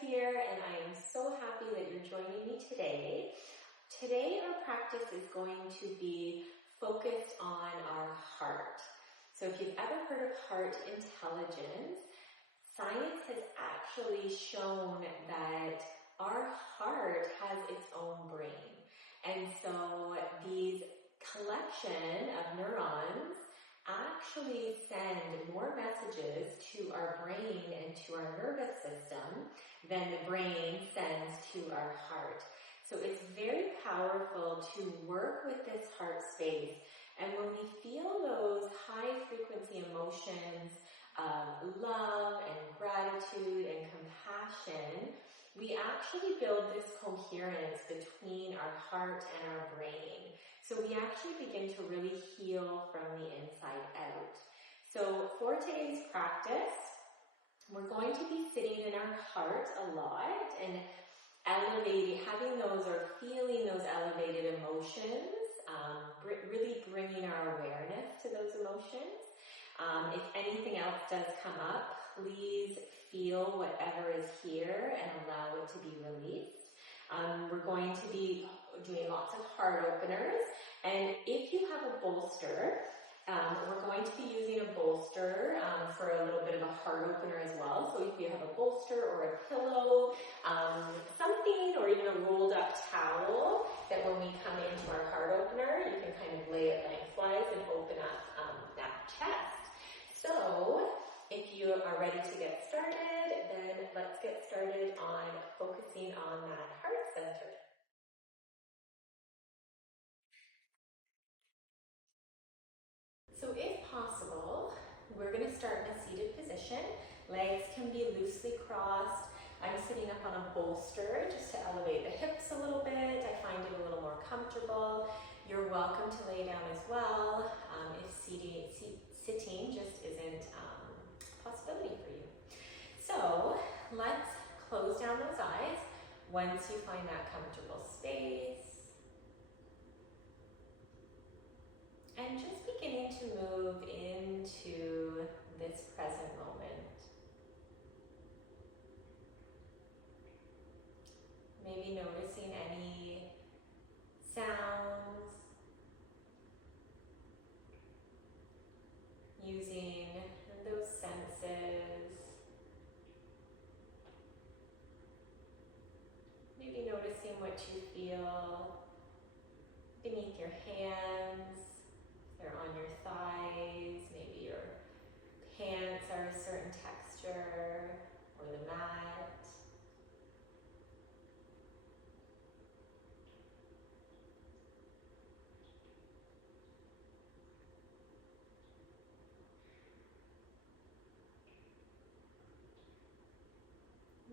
here, and I am so happy that you're joining me today. Today our practice is going to be focused on our heart. So if you've ever heard of heart intelligence, science has actually shown that our heart has its own brain. And so these collection of neurons actually send more messages to our brain and to our nervous system than the brain sends to our heart. So it's very powerful to work with this heart space. And when we feel those high frequency emotions of love and gratitude and compassion, we actually build this coherence between our heart and our brain. So we actually begin to really heal from the inside out. So for today's practice, we're going to be sitting in our heart a lot and having those or feeling those elevated emotions, really bringing our awareness to those emotions. If anything else does come up, please feel whatever is here and allow it to be released. We're going to be doing lots of heart openers, and if you have a bolster, we're going to be using a bolster for a little bit of a heart opener as well. So if you have a bolster or a pillow, something, or even a rolled up towel, that when we come into our heart opener, you can kind of lay it lengthwise and open up that chest. So if you are ready to get started, then let's get started on focusing on that heart center. So if possible, we're going to start in a seated position. Legs can be loosely crossed. I'm sitting up on a bolster just to elevate the hips a little bit. I find it a little more comfortable. You're welcome to lay down as well if sitting just isn't a possibility for you. So let's close down those eyes once you find that comfortable space. And just beginning to move into this present moment. Maybe noticing any sounds, using those senses. Maybe noticing what you feel beneath your hands. They're on your thighs, maybe your pants are a certain texture, or the mat.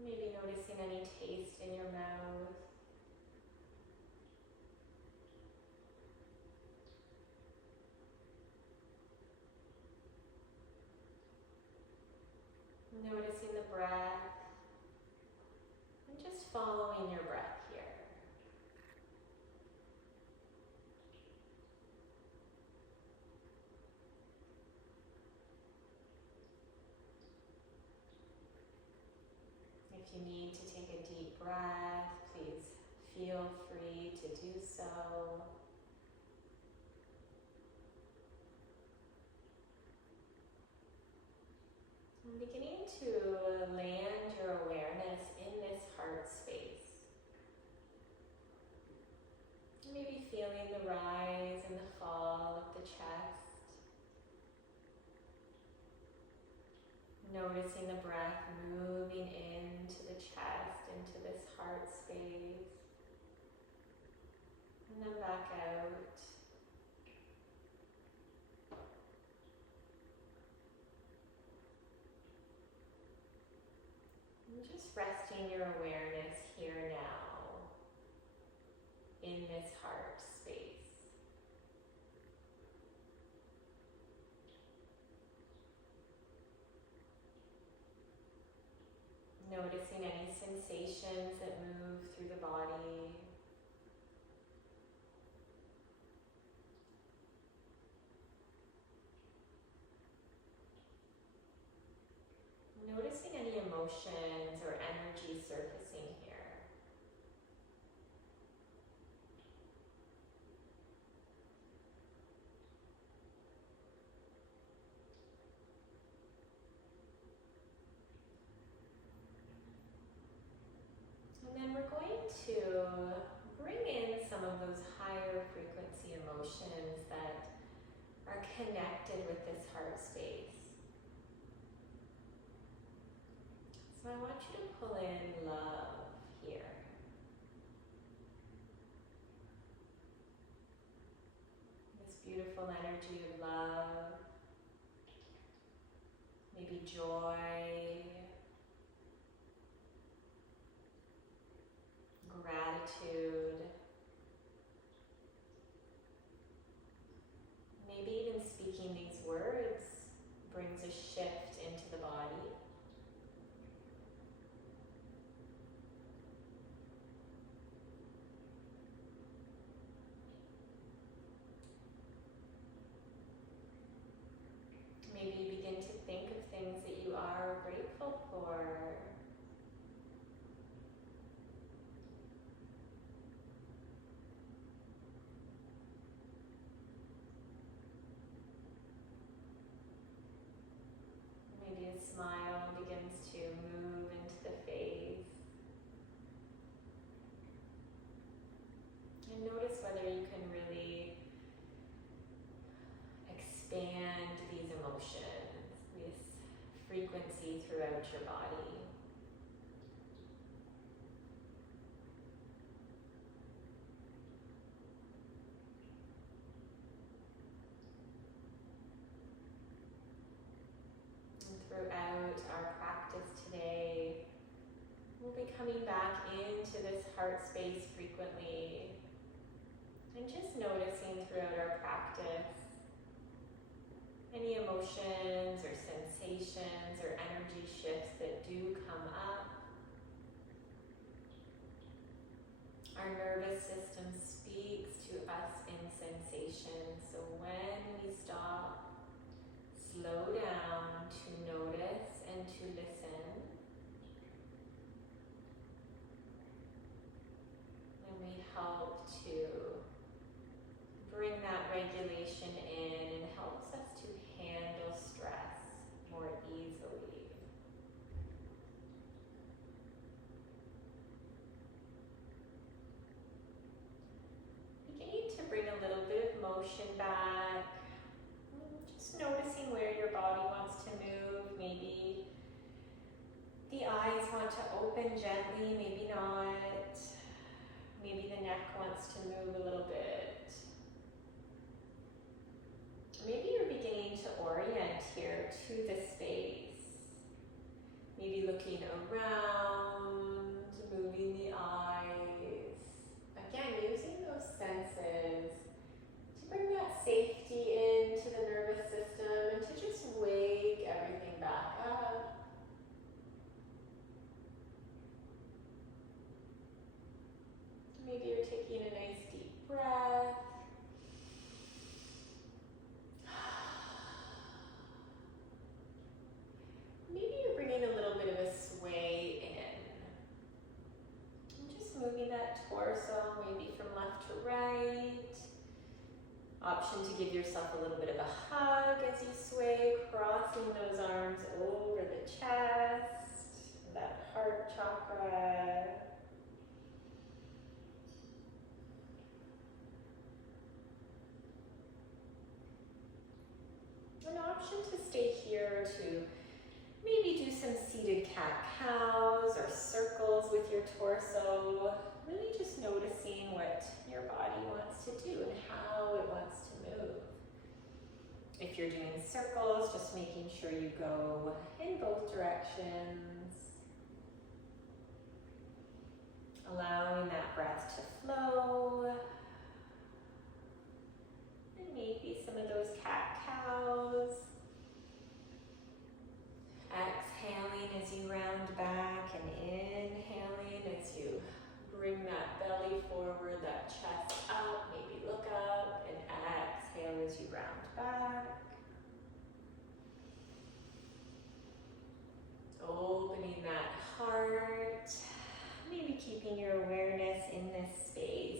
Maybe noticing any taste in your mouth. Noticing the breath, and just following your breath here. If you need to take a deep breath, please feel free to do so. And beginning to land your awareness in this heart space. Maybe feeling the rise and the fall of the chest. Noticing the breath moving into the chest, into this heart space. And then back out. And just resting your awareness here now in this heart space. Noticing any sensations that move through the body. Noticing any emotions or energy surface emotions that are connected with this heart space. So I want you to pull in love here. This beautiful energy of love, maybe joy, gratitude, maybe even speaking these words brings a shift into the body. Maybe begin to think of things that you are grateful for. Maybe a smile begins to move into the face. And notice whether you can really expand these emotions, this frequency throughout your body. And throughout our practice today, we'll be coming back into this heart space frequently and just noticing throughout our practice any emotions or sensations or energy shifts that do come up. Our nervous system speaks to us in sensation, so when we stop, slow down to notice and to listen, and we help to bring that regulation in and helps us to handle stress more easily. Beginning to bring a little bit of motion back, just noticing where your body wants to move. Maybe the eyes want to open gently, maybe not. Maybe the neck wants to move a little bit. Maybe you're beginning to orient here to the space. Maybe looking around, moving the eyes. Again, using those senses to bring that safety into the nervous system and to just wake everything back up. Maybe you're taking a nice deep breath. Maybe you're bringing a little bit of a sway in. And just moving that torso, maybe from left to right. Option to give yourself a little bit of a hug as you sway, crossing those arms over the chest, that heart chakra. An option to stay here to maybe do some seated cat-cows or circles with your torso. Really just noticing what your body wants to do and how it wants to move. If you're doing circles, just making sure you go in both directions. Allowing that breath to flow. And maybe some of those cat-cows. Exhaling as you round back and inhaling as you bring that belly forward, that chest up, maybe look up, and exhale as you round back. Opening that heart, maybe keeping your awareness in this space.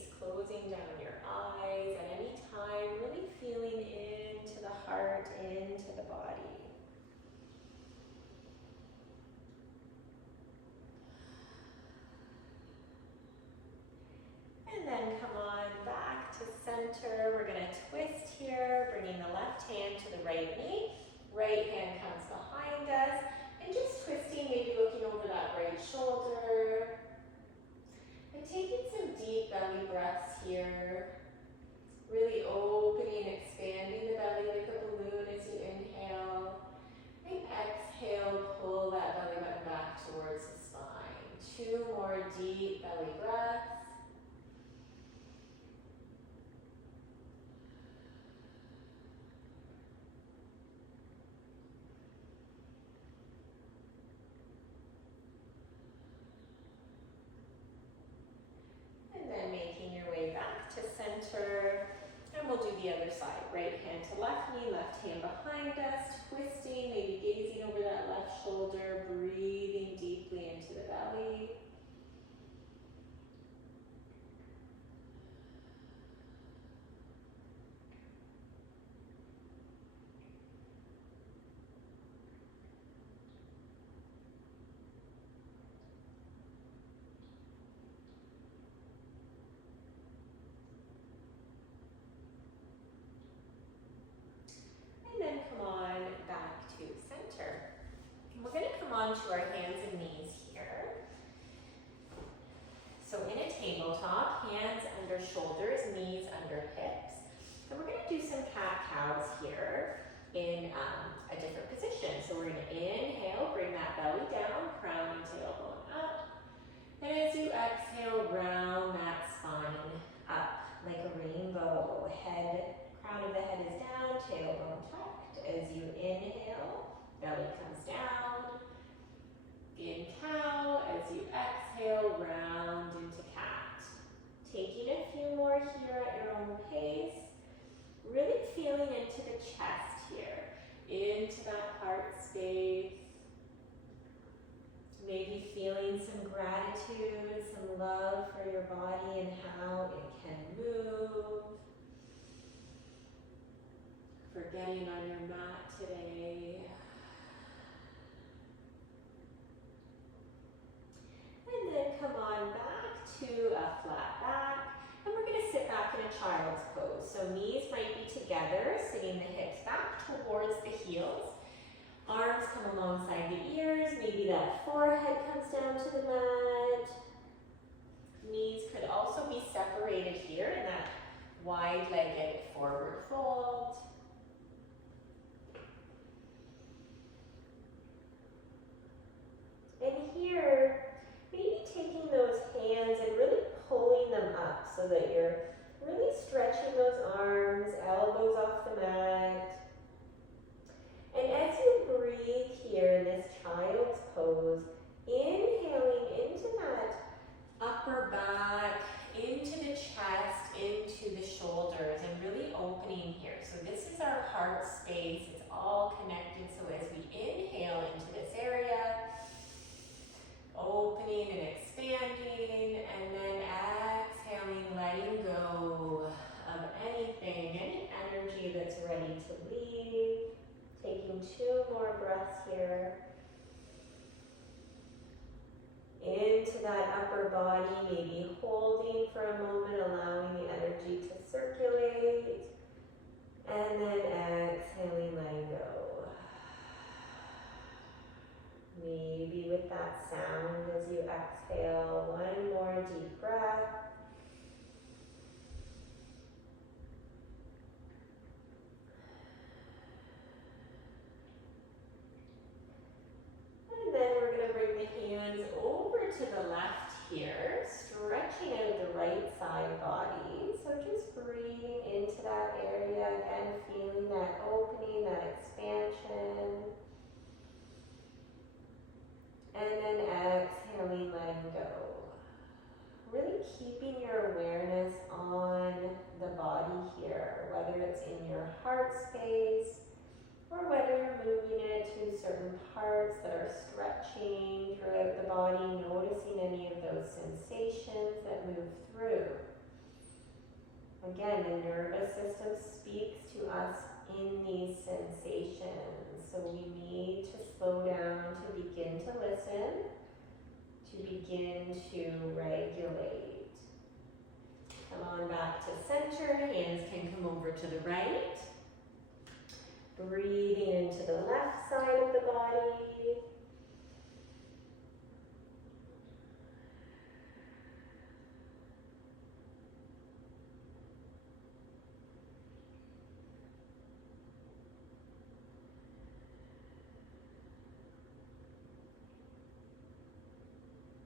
deep belly breaths. And then making your way back to center. And we'll do the other side. Right hand to left knee, left hand behind us, twisting, maybe gazing over that left shoulder, breathing deeply into the belly. And then come on back to center. And we're going to come on to our hands and knees here. So in a tabletop, hands under shoulders, knees under hips. And we're going to do some cat-cows here in a different position. So we're going to inhale, bring that belly down, crown and tailbone up. And as you exhale, round that spine up like a rainbow. Crown of the head is down, tailbone tucked. As you inhale, belly comes down. In cow, as you exhale, round into cat. Taking a few more here at your own pace. Really feeling into the chest here, into that heart space. Maybe feeling some gratitude, some love for your body and how it can move. For getting on your mat today. And then come on back to a flat back. And we're going to sit back in a child's pose. So knees might be together, sitting the hips back towards the heels. Arms come alongside the ears. Maybe that forehead comes down to the mat. Knees could also be separated here in that wide-legged forward fold. And here, maybe taking those hands and really pulling them up so that you're really stretching those arms, elbows off the mat. And as you breathe here in this child's pose, inhaling into that upper back, into the chest, into the shoulders, and really opening here. So this is our heart space. It's all connected. So as we inhale into this area, opening and expanding, and then exhaling, letting go of anything, any energy that's ready to leave. Taking 2 more breaths here. Into that upper body, maybe holding for a moment, allowing the energy to circulate. And then exhaling, letting go. Maybe with that sound as you exhale, 1 more deep breath. And then we're going to bring the hands over to the left here, stretching out the right side body. So just breathing into that area, again, feeling that opening, that expansion. And then exhaling, letting go. Really keeping your awareness on the body here, whether it's in your heart space or whether you're moving it to certain parts that are stretching throughout the body, noticing any of those sensations that move through. Again, the nervous system speaks to us in these sensations. So we need to slow down to begin to listen, to begin to regulate. Come on back to center. Hands can come over to the right. Breathing into the left side of the body.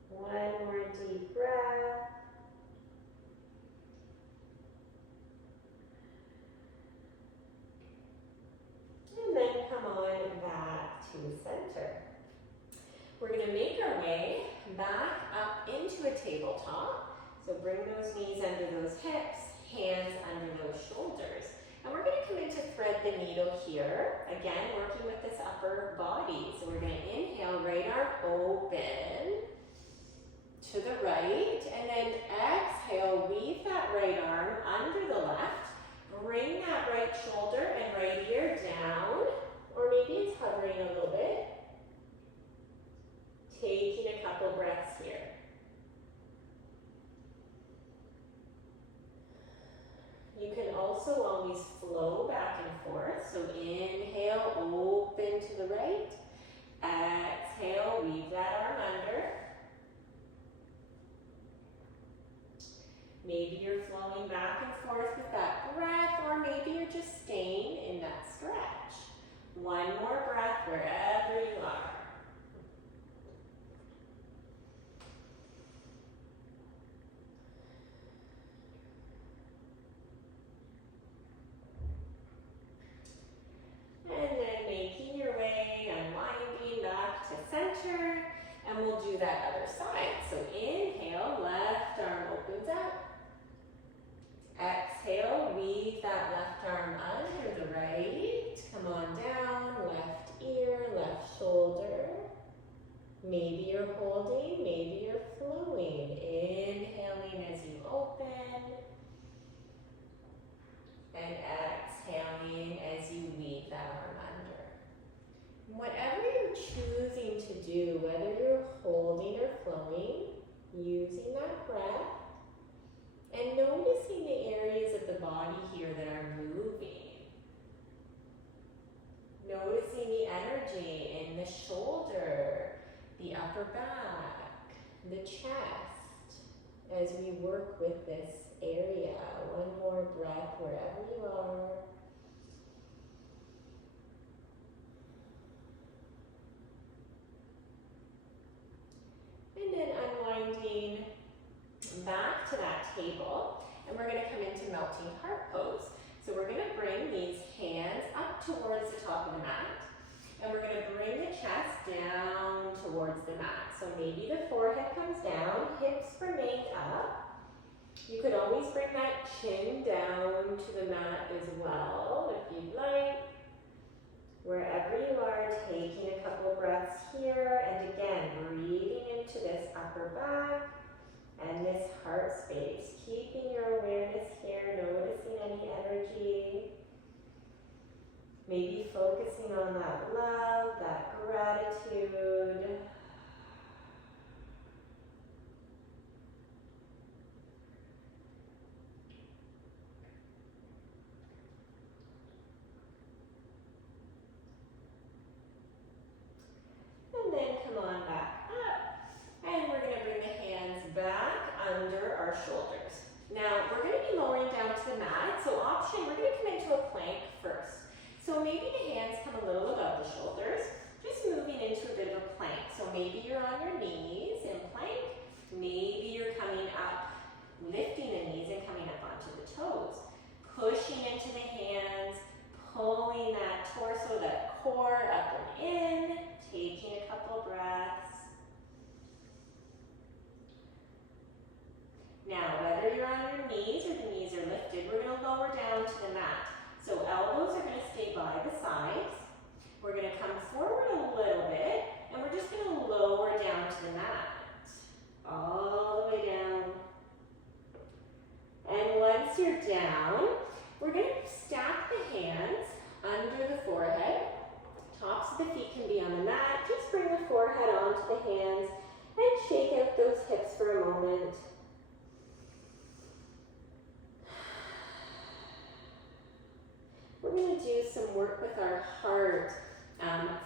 One more deep breath. And then come on back to center. We're going to make our way back up into a tabletop. So bring those knees under those hips, hands under those shoulders. And we're going to come in to thread the needle here. Again, working with this upper body. So we're going to inhale, right arm open to the right. And then exhale, weave that right arm under the left. Bring that right shoulder and right ear down. Or maybe it's hovering a little bit. Taking a couple breaths here. You can also always flow back and forth. So inhale, open to the right. Exhale, weave that arm under. Maybe you're flowing back and forth with that breath, or maybe you're just staying in that stretch. One more breath wherever you are. And then making your way, unwinding back to center, and we'll do that other side. So inhale, left arm opens up. Exhale, weave that left arm under the right. Come on down, left ear, left shoulder. Maybe you're holding, maybe you're flowing. Inhaling as you open. And exhaling as you weave that arm under. Whatever you're choosing to do, whether you're holding or flowing, using that breath, and noticing the areas of the body here that are moving. Noticing the energy in the shoulder, the upper back, the chest, as we work with this area. One more breath wherever you are. And then unwinding back to that table, and we're going to come into melting heart pose. So we're going to bring these hands up towards the top of the mat, and we're going to bring the chest down towards the mat. So maybe the forehead comes down, hips remain up. You could always bring that chin down to the mat as well, if you'd like. Wherever you are, taking a couple breaths here, and again, breathing into this upper back and this heart space. Keeping your awareness here, noticing any energy. Maybe focusing on that love, that gratitude. And then come on back up. And we're going to bring the hands back under our shoulders. Now, we're going to be lowering down to the mat. So option, we're going to come into a plank first. So maybe the hands come a little above the shoulders, just moving into a bit of a plank. So maybe you're on your knees in plank. Maybe you're coming up, lifting the knees and coming up onto the toes. Pushing into the hands, pulling that torso, that core up and in, taking a couple breaths. Now, whether you're on your knees or the knees are lifted, we're going to lower down to the mat. So elbows are going to stay by the sides. We're going to come forward a little bit, and we're just going to lower down to the mat. All the way down. And once you're down, we're going to stack the hands under the forehead. Tops of the feet can be on the mat. Just bring the forehead onto the hands and shake out those hips for a moment. We're going to do some work with our heart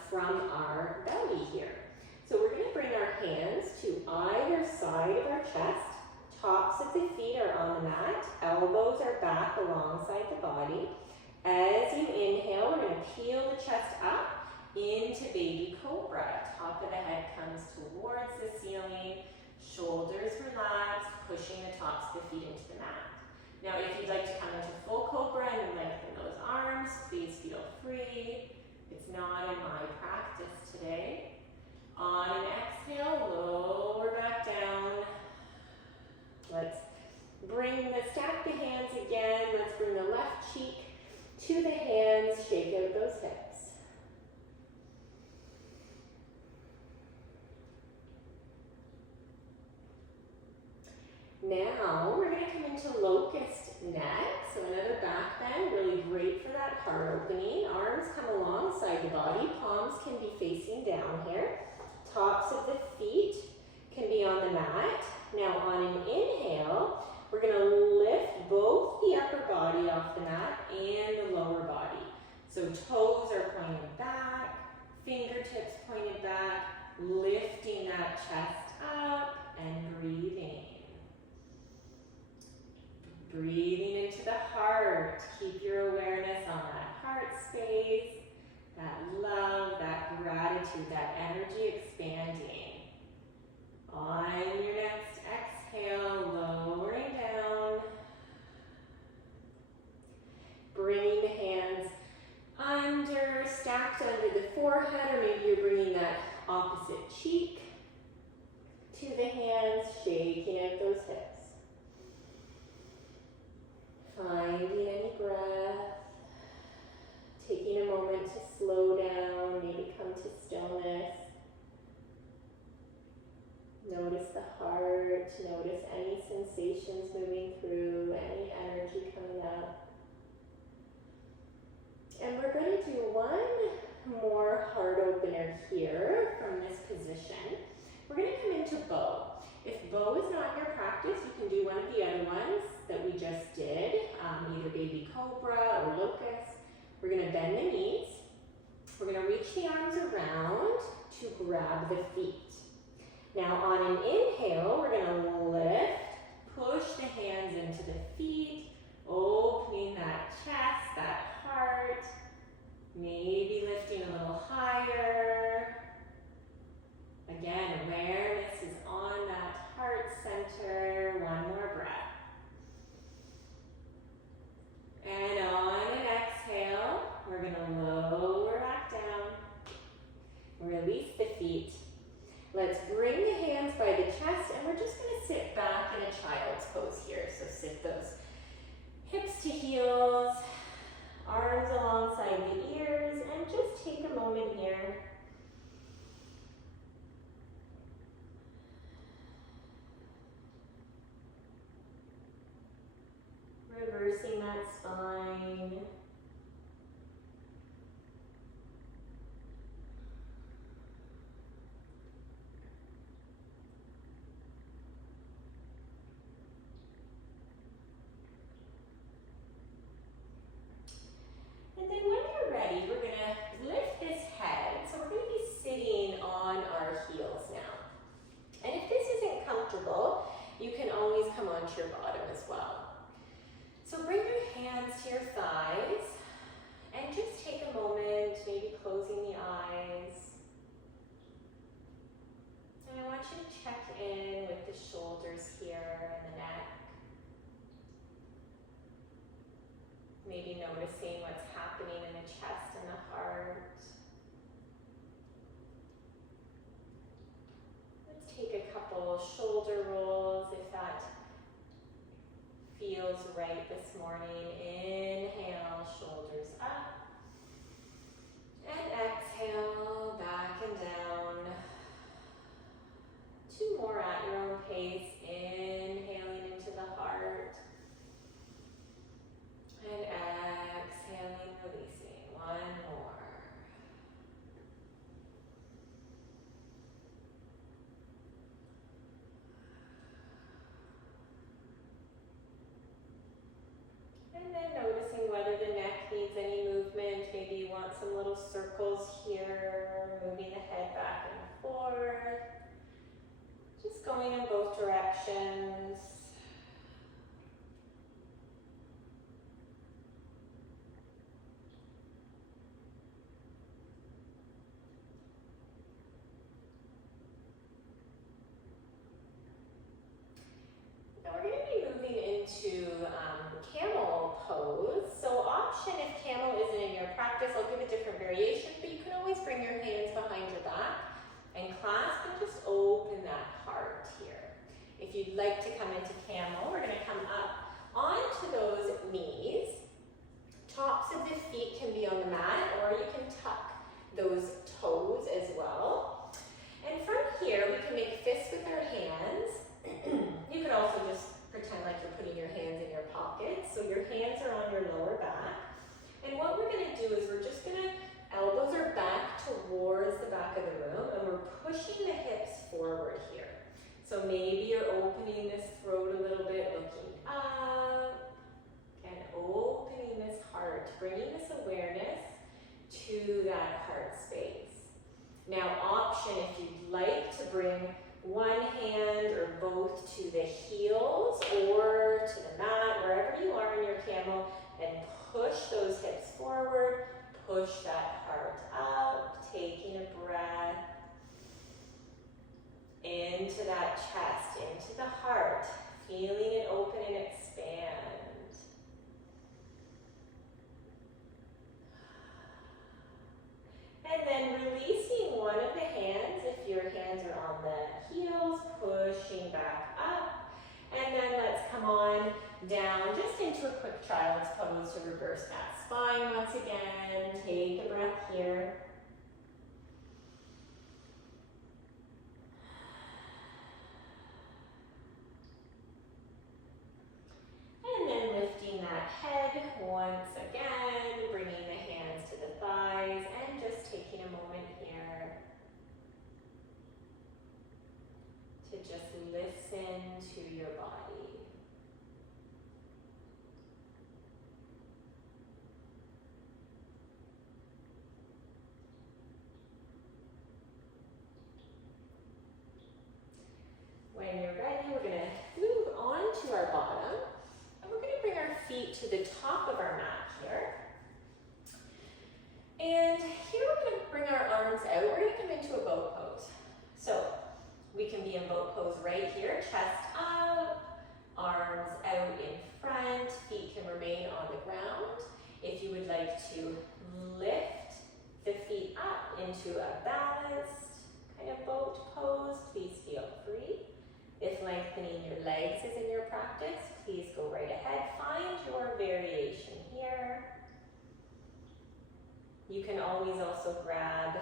from our belly here. So we're going to bring our hands to either side of our chest. Tops of the feet are on the mat. Elbows are back alongside the body. As you inhale, we're going to peel the chest up into baby cobra. Top of the head comes towards the ceiling. Shoulders pushing the tops of the feet into the mat. Now, if you'd like to come into full cobra and lengthen those arms, please feel free. It's not in my practice today. On an exhale, lower back down. Let's stack the hands again. Let's bring the left cheek to the hands, shake out those hips. Now we're going to come into locust neck. So another back bend, really great for that heart opening. Arms come alongside the body. Palms can be facing down here. Tops of the feet can be on the mat. Now on an inhale, we're going to lift both the upper body off the mat and the lower body. So toes are pointed back, fingertips pointed back, lifting that chest up and breathing. Breathing into the heart. Keep your awareness on that heart space, that love, that gratitude, that energy expanding. On your next exhale, lowering down. Bringing the hands stacked under the forehead, or maybe you're bringing that opposite cheek to the hands, shaking out those hips. Finding any breath, taking a moment to slow down, maybe come to stillness. Notice the heart, notice any sensations moving through, any energy coming up. And we're going to do one more heart opener here from this position. We're going to come into bow. If bow is not your practice, you can do one of the other ones that we just did, either baby cobra or locust. We're going to bend the knees. We're going to reach the arms around to grab the feet. Now on an inhale, we're going to lift, push the hands into the feet, opening that chest, that heart, maybe lifting a little higher. Again, awareness is on that heart center. One more breath. And on an exhale, we're going to lower back down. Release the feet. Let's bring the hands by the chest, and we're just going to sit back in a child's pose here. So sit those hips to heels, arms alongside the ears, and just take a moment here. Reversing that spine. And then when you're ready, we're going to lift this head. So we're going to be sitting on our heels now. And if this isn't comfortable, you can always come onto your bottom as well. So bring your hands to your thighs and just take a moment, maybe closing the eyes. And I want you to check in with the shoulders here and the neck. Maybe noticing what's happening in the chest and the heart. Let's take a couple shoulder rolls if that feels right this morning. Inhale, shoulders up. And exhale, back and down. Two more at your own pace. Inhaling into the heart. And exhaling, releasing. One more. And then noticing whether the neck needs any movement. Maybe you want some little circles here, moving the head back and forth. Just going in both directions. you'd like to come into camel, we're going to come up onto those knees. Tops of the feet can be on the mat, or you can tuck those toes as well. And from here, we can make fists with our hands. You could also just pretend like you're putting your hands in your pockets. So your hands are on your lower back. And what we're going to do is we're just going to, elbows are back towards the back of the room, and we're pushing the hips forward here. So maybe you're opening this throat a little bit, looking up, and opening this heart, bringing this awareness to that heart space. Now, option, if you'd like to bring one hand or both to the heels or to the mat, wherever you are in your camel, and push those hips forward, push that heart up, taking a breath into that chest, into the heart, feeling it open and expand. And then releasing one of the hands, if your hands are on the heels, pushing back up. And then let's come on down just into a quick child's pose to reverse that spine once again. Take a breath here. And then lifting that head once again, bringing the hands to the thighs, and just taking a moment here to just listen to your body. When you're ready, we're going to move on to our bottom, and we're going to bring our feet to the top of our mat here. And here we're going to bring our arms out. We're going to come into a boat pose. So we can be in boat pose right here, chest up, arms out in front, feet can remain on the ground. If you would like to lift the feet up into a balanced kind of boat pose, please feel free. If lengthening your legs is in your practice, please go right ahead. Find your variation here. You can always also grab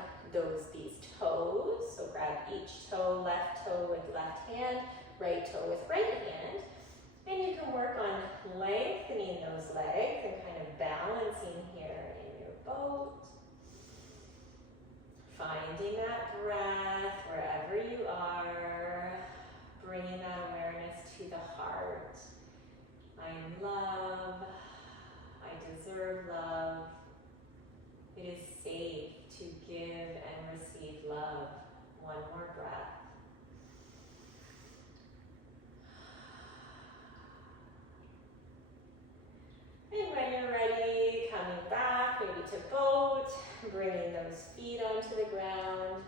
these toes. So grab each toe, left toe with left hand, right toe with right hand. And you can work on lengthening those legs and kind of balancing here in your boat. Finding that breath wherever you are. Bringing that awareness to the heart. I am love. I deserve love. It is safe to give and receive love. One more breath. And when you're ready, coming back, maybe to boat, bringing those feet onto the ground.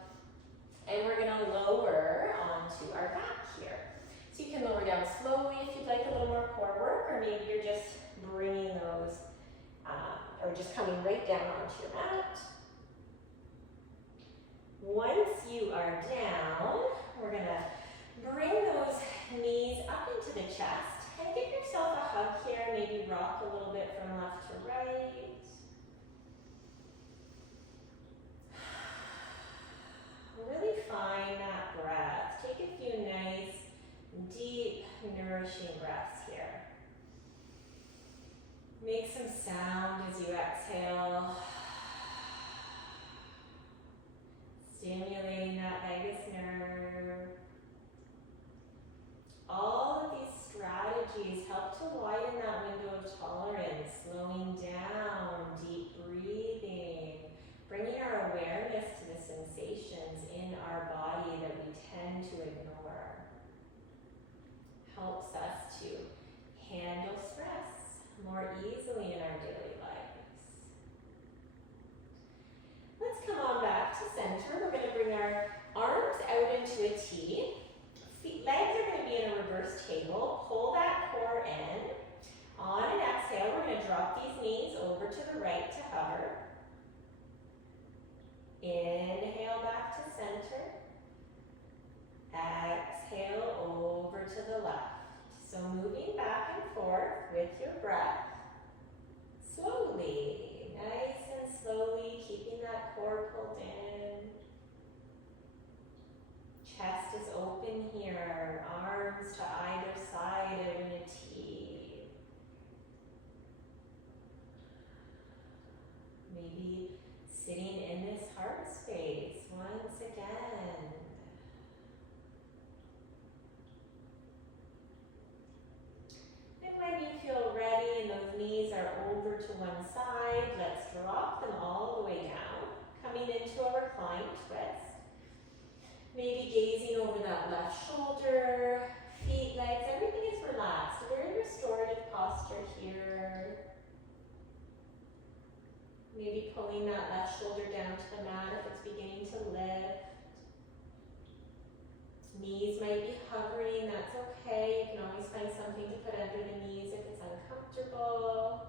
And we're going to lower onto our back here. So you can lower down slowly if you'd like a little more core work, or maybe you're just bringing those, or just coming right down onto your mat. Once you are down, we're going to bring those knees up into the chest and give yourself a hug here. Maybe rock a little bit from left to right. Really find that breath. Take a few nice, deep, nourishing breaths here. Make some sound as you exhale. Stimulating that vagus nerve. All of these strategies help to widen that window of tolerance, slowing down, deep breathing, bringing our awareness to the sensations in our body that we tend to ignore. Helps us to handle stress more easily in our daily lives. So moving back and forth with your breath, slowly, nice and slowly, keeping that core pulled in. Chest is open here, arms to either side in a T. Maybe sitting in this heart space once again. And when you feel ready and those knees are over to one side, let's drop them all the way down, coming into a reclined twist. Maybe gazing over that left shoulder, feet, legs, everything is relaxed. A very restorative posture here. Maybe pulling that left shoulder down to the mat if it's beginning to lift. Knees might be hovering, that's okay. You can always find something to put under the knees if it's uncomfortable.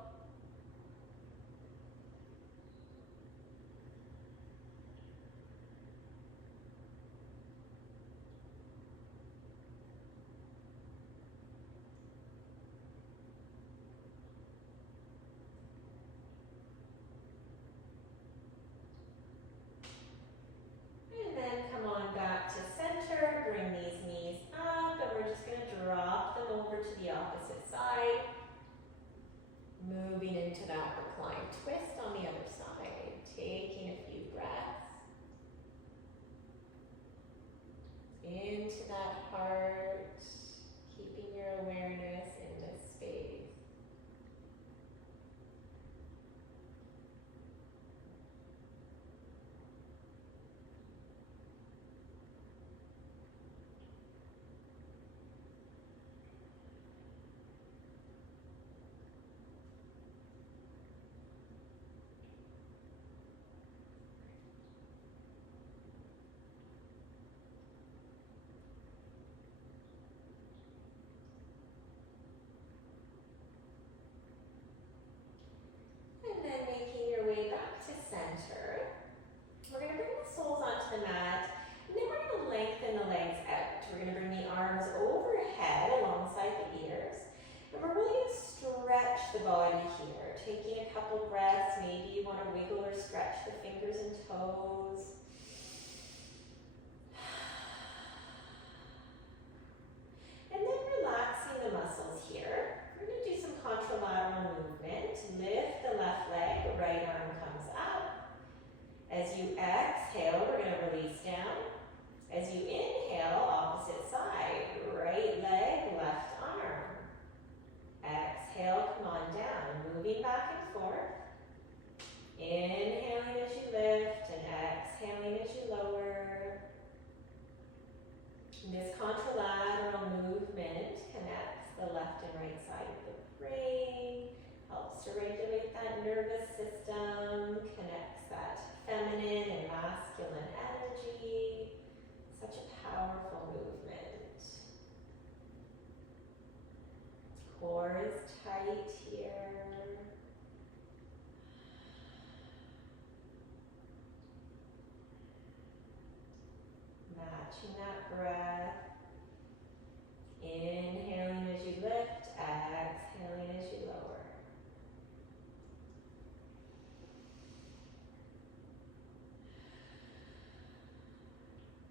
And then come on back to center, bring these knees up, and we're just going to drop them over to the opposite side. Moving into that reclined twist on the other side, taking a few breaths into that heart, keeping your awareness in this space. And then making your way back to center. We're going to bring the soles onto the mat, and then we're going to lengthen the legs out. We're going to bring the arms overhead alongside the ears, and we're really going to stretch the body here. Taking a couple breaths, maybe you want to wiggle or stretch the fingers and toes. And then relaxing the muscles here. We're going to do some contralateral movement. Lift the left leg, right arm comes up. As you exhale, we're going to release down. As you inhale, opposite side, right leg, left arm. Exhale, come on down, moving back and forth. Inhaling as you lift and exhaling as you lower. This contralateral movement connects the left and right side of the brain, helps to regulate that nervous system, connects that feminine and masculine energy. Such a powerful movement. Core is tight here. Matching that breath. Inhaling as you lift, exhaling as you lower.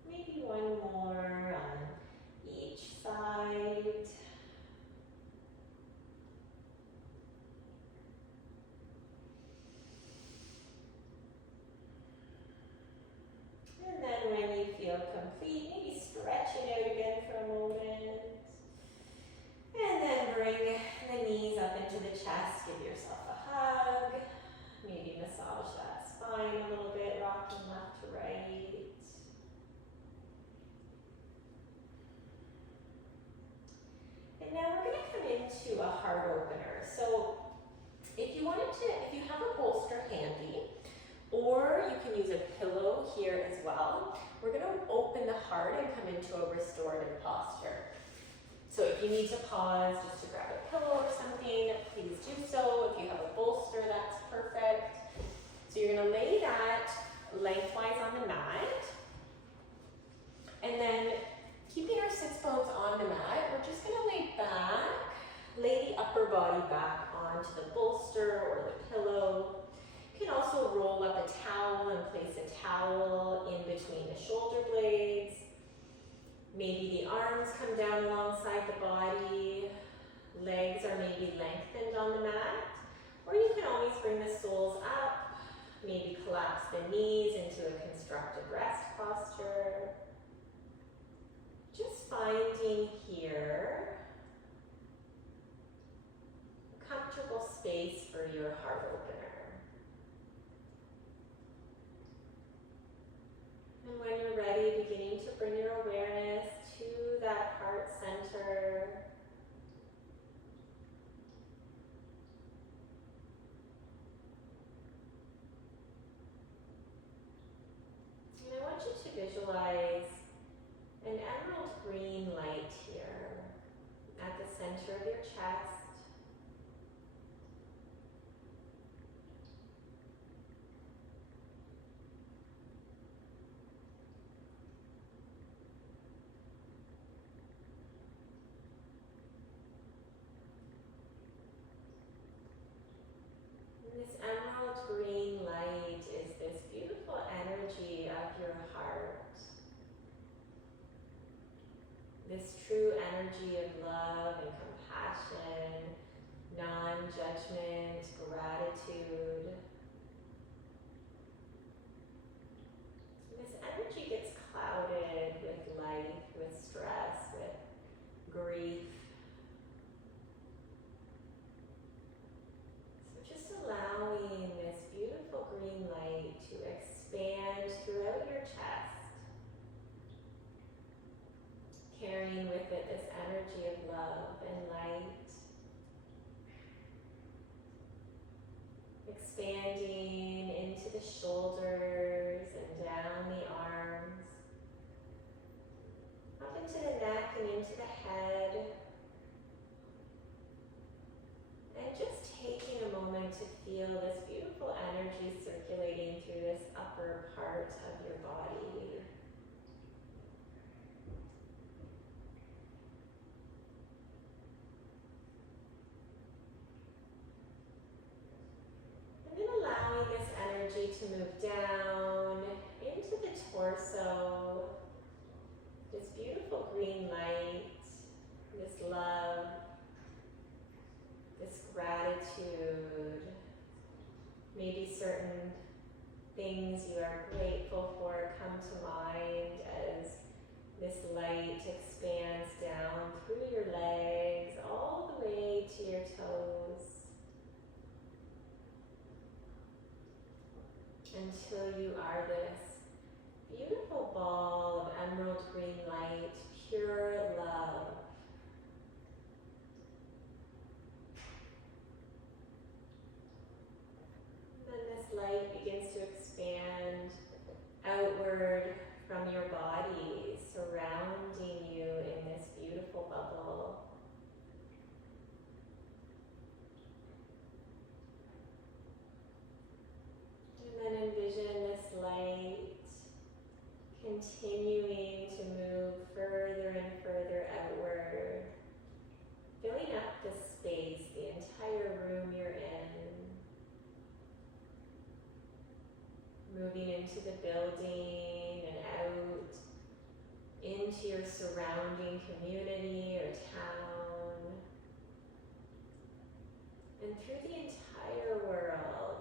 Maybe one more on each side. And then when you feel complete, maybe stretching out again for a moment. And then bring the knees up into the chest, give yourself a hug. Maybe massage that spine a little bit, rocking left to right. And now we're going to come into a heart opener. So if you have a bolster handy, or you can use a pillow here as well, we're going to open the heart and come into a restorative posture. So if you need to pause just to grab a pillow or something, please do so. If you have a bolster, that's perfect. So you're going to lay that lengthwise on the mat. And then keeping our sits bones on the mat, we're just going to lay back body back onto the bolster or the pillow. You can also roll up a towel and place a towel in between the shoulder blades. Maybe the arms come down alongside the body. Legs are maybe lengthened on the mat. Or you can always bring the soles up. Maybe collapse the knees into a constructive rest posture. Just finding here a comfortable space for your heart opener. And when you're ready, beginning to bring your awareness to that heart center. And I want you to visualize an emerald green light here at the center of your chest. This emerald green light is this beautiful energy of your heart. This true energy of love and compassion, non-judgment, gratitude. This energy gets clouded with life, with stress, with grief. Allowing this beautiful green light to expand throughout your chest, carrying with it this energy of love and light, expanding into the shoulders and down the arms, up into the neck and into the head. And just taking a moment to feel this beautiful energy circulating through this upper part of your body. And then allowing this energy to move down into the torso. This beautiful green light, this love, this gratitude, maybe certain things you are grateful for come to mind as this light expands down through your legs all the way to your toes until you are this beautiful ball of emerald green light, pure love. Light begins to expand outward from your body, surrounding you in this beautiful bubble. And then envision this light continuing to move further and further outward, filling up the space, the entire room you're in. Moving into the building and out into your surrounding community or town. And through the entire world,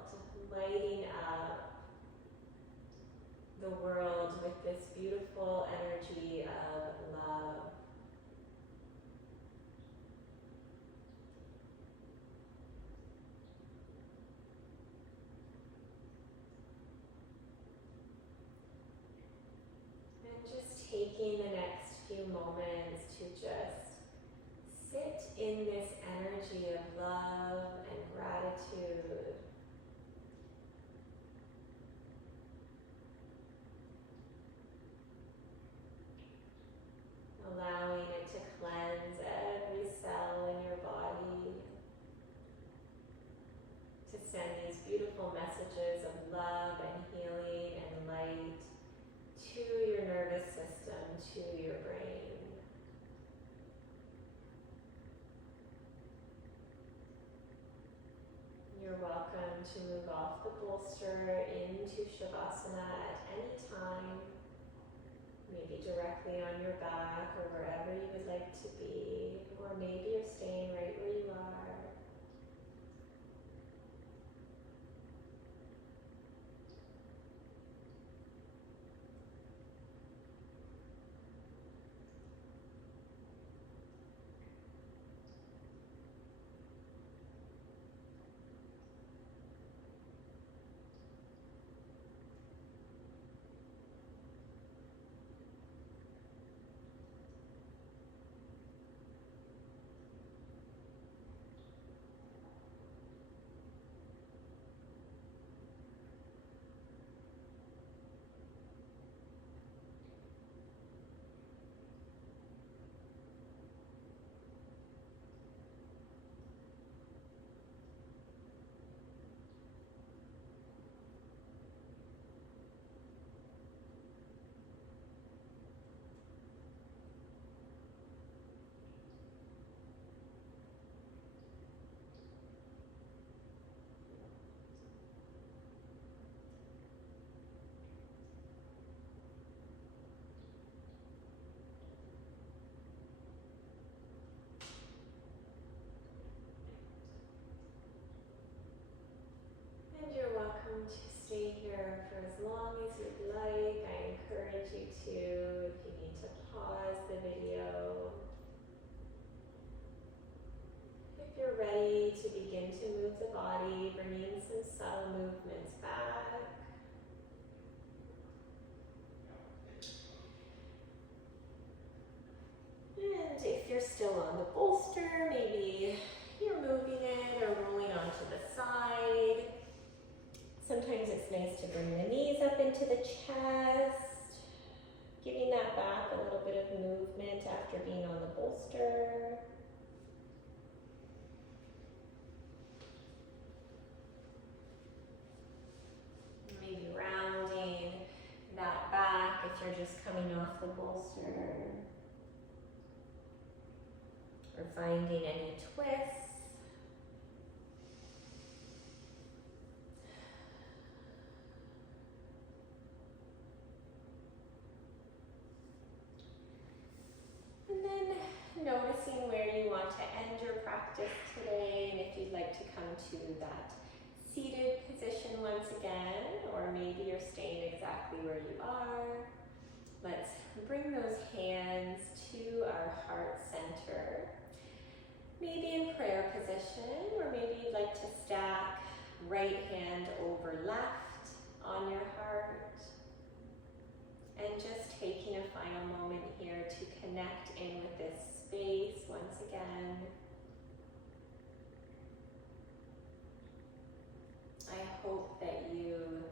lighting up the world with this beautiful energy of love. Taking the next few moments to just sit in this energy of love and gratitude. Allowing it to cleanse every cell in your body, to send these beautiful messages of love and healing and light to your nervous system, to your brain. to move off the bolster into Shavasana at any time, maybe directly on your back or wherever you would like to be, or maybe you're staying right where you are. And you're welcome to stay here for as long as you'd like. I encourage you to, if you need to pause the video. If you're ready to begin to move the body, bringing some subtle movements back. And if you're still on the bolster, maybe you're moving it or rolling onto the side. Sometimes it's nice to bring the knees up into the chest, giving that back a little bit of movement after being on the bolster. Maybe rounding that back if you're just coming off the bolster. Or finding any twists. And then noticing where you want to end your practice today, and if you'd like to come to that seated position once again, or maybe you're staying exactly where you are. Let's bring those hands to our heart center. Maybe in prayer position, or maybe you'd like to stack right hand over left on your heart. And just taking a final moment here to connect in with this space once again. I hope that you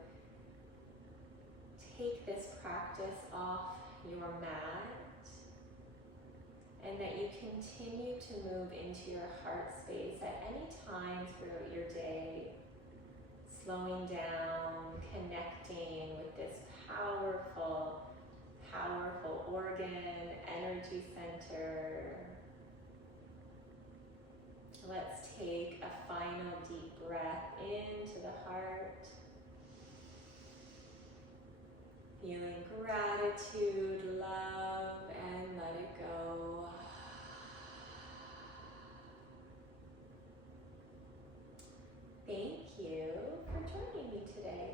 take this practice off your mat and that you continue to move into your heart space at any time throughout your day, slowing down, connecting with this powerful organ, energy center. Let's take a final deep breath into the heart. Feeling gratitude, love, and let it go. Thank you for joining me today.